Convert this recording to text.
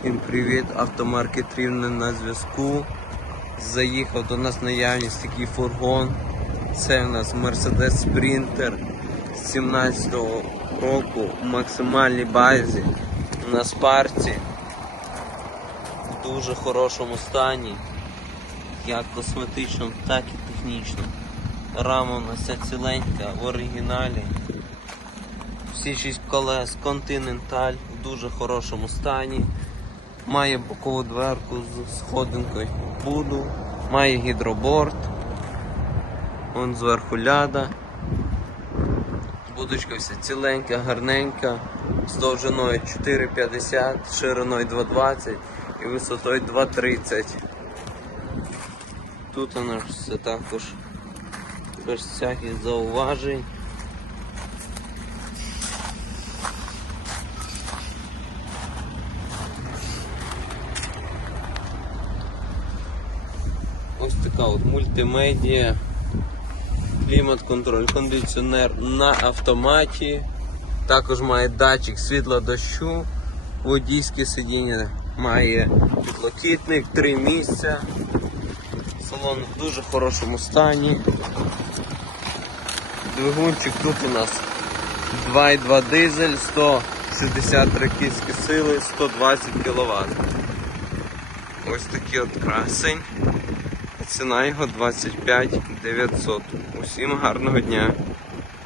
Всім привіт, автомаркет Рівне на зв'язку. Заїхав до нас наявність такий фургон. Це у нас Mercedes Sprinter з 17-го року в максимальній базі на спарці. В дуже хорошому стані, як косметичному, так і технічному. Рама у нас вся ціленька в оригіналі. Всі шість колес Continental в дуже хорошому стані. Має бокову дверку з сходинкою буду, має гідроборд. Вон зверху ляда. Будочка вся ціленька, гарненька, з довжиною 4,50, шириною 2,20 і висотою 2,30. Тут у нас все також без всяких зауважень. Ось така от мультимедіа, клімат-контроль, кондиціонер на автоматі. Також має датчик світла дощу, водійське сидіння має підлокітник, три місця. Салон в дуже хорошому стані. Двигунчик тут у нас 2,2 дизель, 163 кінські сили, 120 кВт. Ось такий от красень. Ціна його 25 900. Усім гарного дня!